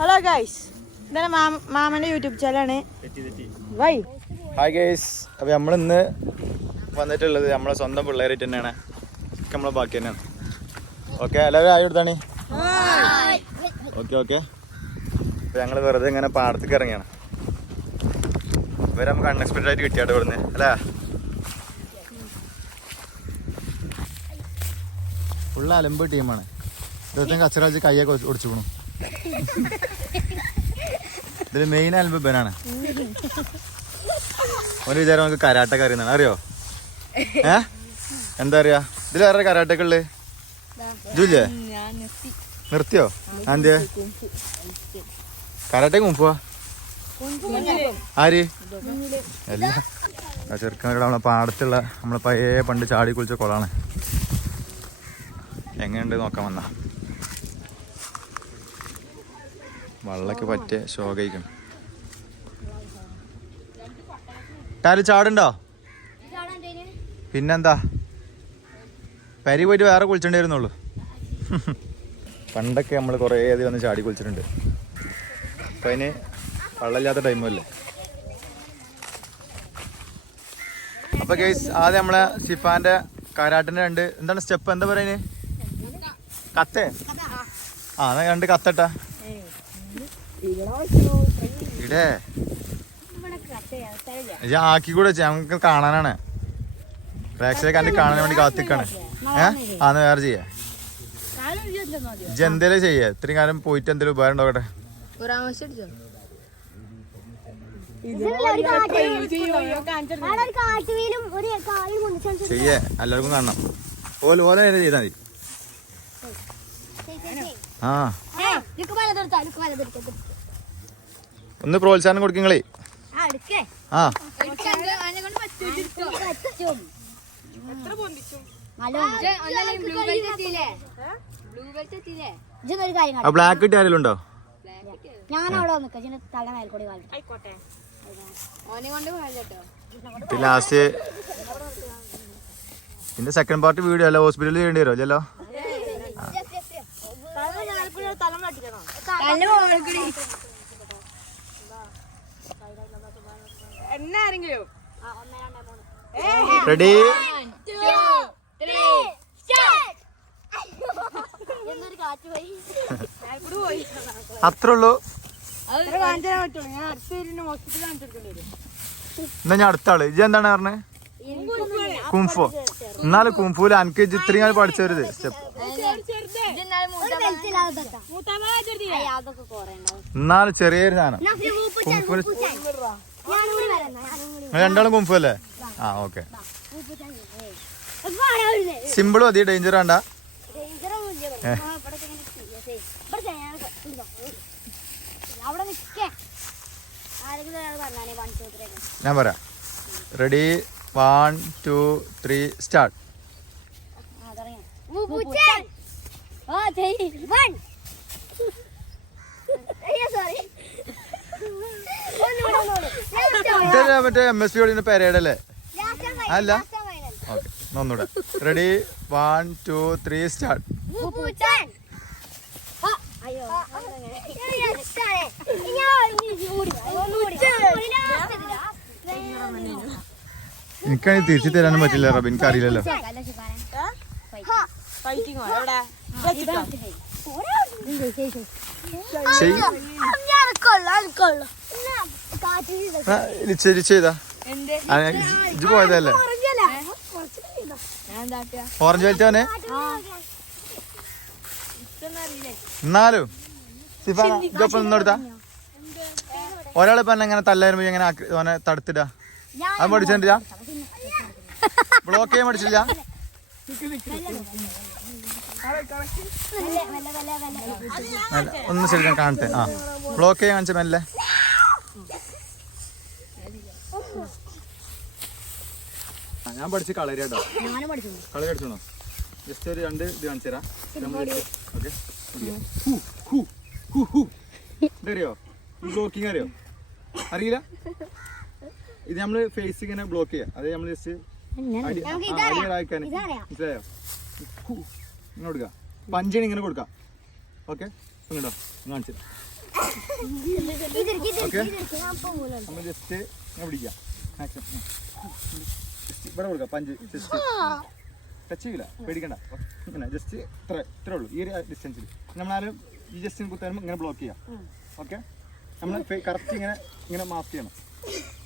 Hello guys, ഇതാണ് മാമന്റെ YouTube ചാനലാണ്. ഹായ് ഗൈസ്, അപ്പോൾ നമ്മളിന്ന് വന്നിട്ടുള്ളത് നമ്മളെ സ്വന്തം പിള്ളേരായിട്ട് തന്നെയാണ്. നമ്മളെ ബാക്കി തന്നെയാണ്. ഓക്കെ, എല്ലാവരും ആയി കൊടുത്താണ്. ഓക്കെ. അപ്പോൾ ഞങ്ങൾ വെറുതെ ഇങ്ങനെ പാടത്തേക്ക് ഇറങ്ങിയാണ്. ഇവരെ നമുക്ക് അൺഎക്സ്പെക്റ്റഡ് ആയിട്ട് കിട്ടിയാട്ട് ഇവിടുന്ന് അല്ലേ. ഫുള്ള് അലമ്പ് ടീമാണ്. ഇദ്ദേഹത്തിന് കച്ചറ വെച്ച് കയ്യൊക്കെ ഒടിച്ചു പോണു. ഇതിൽ മെയിൻ അലമ്പ് ഇവനാണ്. ഒരു വിചാരം നമുക്ക് കരാട്ടൊക്കെ അറിയുന്നതാണ്. അറിയോ? എന്താ അറിയാ? ഇതിൽ വേറെ കരാട്ടൊക്കെ ഉള്ളത് ഇല്ലേ? നിർത്തിയോ? എന്ത് കരാട്ടെ കുമ്പുവാ? ആര്? അല്ല, ചെറുക്കനോട് നമ്മളെ പാടത്തുള്ള നമ്മളെ പഴയ പണ്ട് ചാടി കുളിച്ച കുളമാണ്. എങ്ങനെയുണ്ട് നോക്കാൻ വന്ന വള്ളക്ക് പറ്റിയ ഷോകയിക്കണം. ടാര് ചാടുണ്ടോ? പിന്നെന്താ, പരി പോയിട്ട് വേറെ കുളിച്ചിട്ടുണ്ടായിരുന്നുള്ളൂ. പണ്ടൊക്കെ നമ്മൾ കുറേ അധികം വന്ന് ചാടി കുളിച്ചിട്ടുണ്ട്. അപ്പം അതിന് വെള്ളമില്ലാത്ത ടൈമല്ലേ. അപ്പോൾ ഗൈസ്, ആദ്യം നമ്മളെ സിഫാൻ്റെ കാരാട്ടിൻ്റെ എന്താണ് സ്റ്റെപ്പ്, എന്താ പറയുന്നത്? കത്തേ? എന്നാ 2 കത്തട്ടാ ഇടേ ആക്കി കൂടെ ഞങ്ങൾക്ക് കാണാനാണ്. പ്രേക്ഷകരെ കണ്ട് കാണാൻ വേണ്ടി കാത്തിക്കാണ്. ആന്ന് വേറെ ചെയ്യാ. ഇജ്ജ് എന്തേലും ചെയ്യാ. ഇത്രയും കാലം പോയിട്ട് എന്തെങ്കിലും ഉപകാരം ഉണ്ടാവട്ടെ. ചെയ്യേ, എല്ലാവർക്കും കാണണം. ഓല ചെയ്താ മതി. ഒന്ന് പ്രോത്സാഹനം കൊടുക്കങ്ങളേ. ബ്ലാക്ക് കിട്ടിയ ആരെങ്കിലും ഉണ്ടോ? ലാസ്റ്റ് ഇതിന്റെ സെക്കൻഡ് പാർട്ട് വീഡിയോ അല്ല, ഹോസ്പിറ്റലിൽ ചെയ്യേണ്ടി വരുമോ? അല്ലല്ലോ. റെഡി? അത്രേ ഉള്ളൂ. എന്നാ ഞാൻ അടുത്ത ആള്. ഇജ്ജ് എന്താണ് പറഞ്ഞത്? കുംഫു. എന്നാലും കുംഫുല് എനിക്ക് ഇത്രയും കാലം പഠിച്ചവരുത് സ്റ്റെപ്പ്. എന്നാലും ചെറിയൊരു സാധനം കുംഫുല്. രണ്ടാളും കുംഫു അല്ലേ? ഓക്കെ. സിമ്പിൾ മതി, ഡേഞ്ചർ വേണ്ട. ഞാൻ പറയാം. റെഡി? 1 2 3 സ്റ്റാർട്ട്. മറ്റേ MS ഓടിന്റെ പെരേഡല്ലേ? അല്ല, ഓക്കെ. ഒന്നൂടെ. റെഡി? 1 2 3 സ്റ്റാർട്ട്. എനിക്കാണെങ്കിൽ തിരിച്ചു തരാനും പറ്റില്ല റബ്, എനിക്കറിയില്ലല്ലോ. ചെയ്താ ഇജ്ജ് പോയതല്ലേ? ഓറഞ്ച് വലിച്ചവനെ. എന്നാലും ഇതൊപ്പം നിന്നെടുത്താ ഒരാളിപ്പോ എങ്ങനെ തല്ലായിരുന്നു എങ്ങനെ ഓനെ തടുത്തിടാ? അത് പഠിച്ചിട്ടില്ല, ബ്ലോക്ക് ചെയ്യാൻ പഠിച്ചില്ല. ഒന്ന് ശരി, ഞാൻ കാണട്ടെ. ബ്ലോക്ക് ചെയ്യാൻ കാണിച്ച മെല്ലെ. ഞാൻ പഠിച്ച് കളരി കേട്ടോ. കളരി അടിച്ചോണോ? ജസ്റ്റ് ഒരു 2 ഇത് കാണിച്ചു തരാം. ഓക്കെ, ഇതറിയോ? ബ്ലോക്കിങ് അറിയോ? അറിയില്ല. ഇത് നമ്മള് ഫേസ് ഇങ്ങനെ ബ്ലോക്ക് ചെയ്യാം. അത് നമ്മള് ജസ്റ്റ് മനസ്സിലായോ? ഇങ്ങനെ കൊടുക്കുക, പഞ്ചിന് ഇങ്ങനെ കൊടുക്കാം. ഓക്കെ, ഇങ്ങോട്ടോ കാണിച്ചു. ഓക്കെ നമ്മൾ ജസ്റ്റ് ഇങ്ങനെ പിടിക്കാം മാക്സിമം ഇവിടെ കൊടുക്കാം പഞ്ച് ജസ്റ്റ് ടച്ച് ചെയ്യില്ല പേടിക്കണ്ട ഇങ്ങനെ ജസ്റ്റ് ഇത്രേ ഉള്ളൂ ഈ ഒരു ഡിസ്റ്റൻസിൽ നമ്മളാരും ഈ ജസ്റ്റ് കുത്താനും ഇങ്ങനെ ബ്ലോക്ക് ചെയ്യാം ഓക്കെ നമ്മൾ കറക്റ്റ് ഇങ്ങനെ മാർക്ക് ചെയ്യണം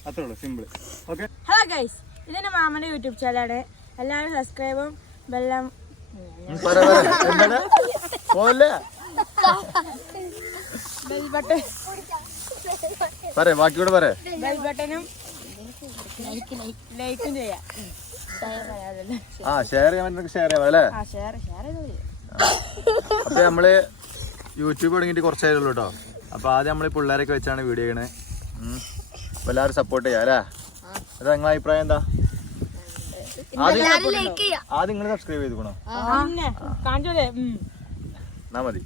അത്രേ ഉള്ളൂ സിമ്പിൾ ഓക്കെ ഹലോ ഗൈസ് ഇതെന്റെ മാമന്റെ യൂട്യൂബ് ചാനലാണ് എല്ലാവരും സബ്സ്ക്രൈബും ബെല്ലം ബെൽ ബട്ടൺ പറയാ ബാക്കി കൂടെ പറയാ ബെൽ ബട്ടണും ലൈക്കും ചെയ്യാം ആ ഷെയർ ചെയ്യാൻ പറ്റുന്ന ഷെയർ ചെയ്യാം അല്ലേ ഷെയർ അപ്പൊ നമ്മള് യൂട്യൂബ് തുടങ്ങിയിട്ട് കുറച്ചായിട്ടുള്ളൂ കേട്ടോ അപ്പൊ ആദ്യം നമ്മള് പിള്ളേരൊക്കെ വെച്ചാണ് വീഡിയോ ചെയ്യണേ അപ്പൊ എല്ലാവരും സപ്പോർട്ട് ചെയ്യാം അല്ലേ അത് നിങ്ങളെ അഭിപ്രായം എന്താ ആദ്യം നിങ്ങൾ സബ്സ്ക്രൈബ് ചെയ്തോണോ കാണിച്ചോളേ എന്നാ മതി